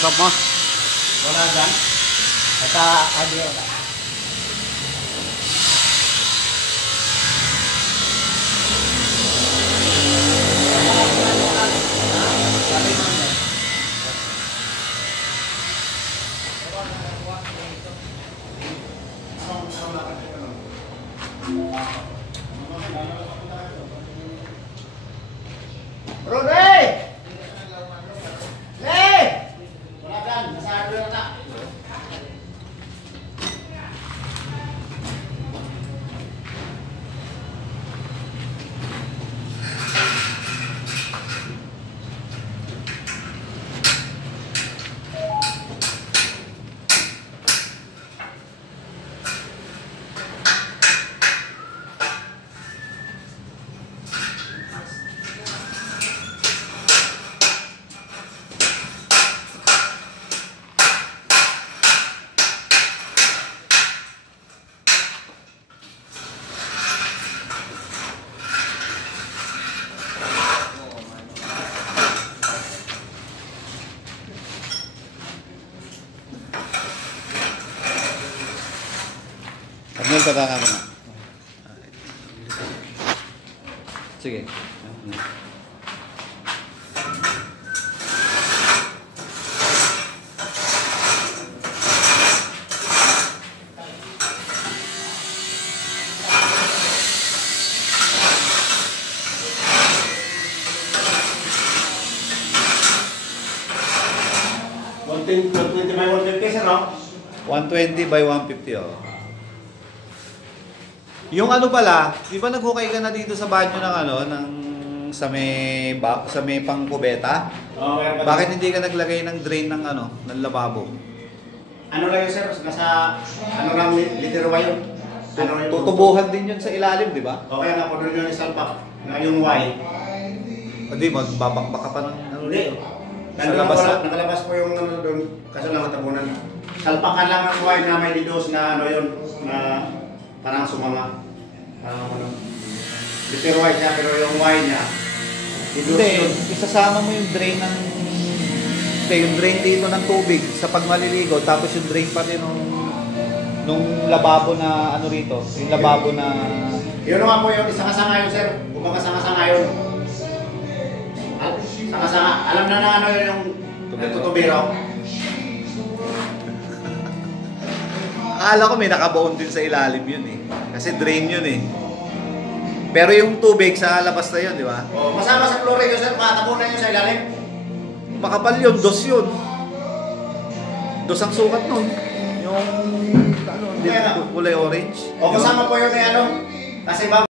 backup mo? Wala dyan. Basta audio ka. Rudy! Hey! Wala dyan. Nasa audio na. Samuel, pataka mo na. Sige. $120 by $150, sir, no? 120 by 150, oh. Yung ano pala, di ba naghukay ka na dito sa banyo ng ano, ng sa may pangkubeta? Oo, meron pa. Bakit hindi ka naglagay ng drain ng ano, ng lababo? Ano lang yun, sir? Nasa, ano lang, literal yun? Ano yun? Tutubuhan din yun sa ilalim, di ba? Okay nga po, doon yun isalpak. Yung Y. Hindi, magbabakbaka pa ng ano Hindi. dito. Sa labas lang. Nakalabas po yung ano doon, kaso lang matabunan. Salpakan lang ang Y na may didos na ano yun, na parang sumama. Parang ano. Literal Y siya, pero yung Y niya, didos Hindi, yun. isasama mo yung drain ng... Hindi, yung drain dito ng tubig sa pagmaliligo, tapos yung drain pa rin nung lababo na ano rito, yung lababo na... Yun nga po yung isang kasanga yun, sir. Kumbaga sanga-sanga yun. Sanga-sanga. Alam na ano yun yung tutubiro. Akala ko may nakabaon din sa ilalim yun eh. Kasi drain yun eh. Pero yung tubig sa labas na yun, di ba? Oh, masama sa chlorine yun, sir. Matabunan yun sa ilalim. Makapal yun, dos yun. Dos ang sukat nun. Yung ano, kulay orange. O kasama po yun yung ano. Kasi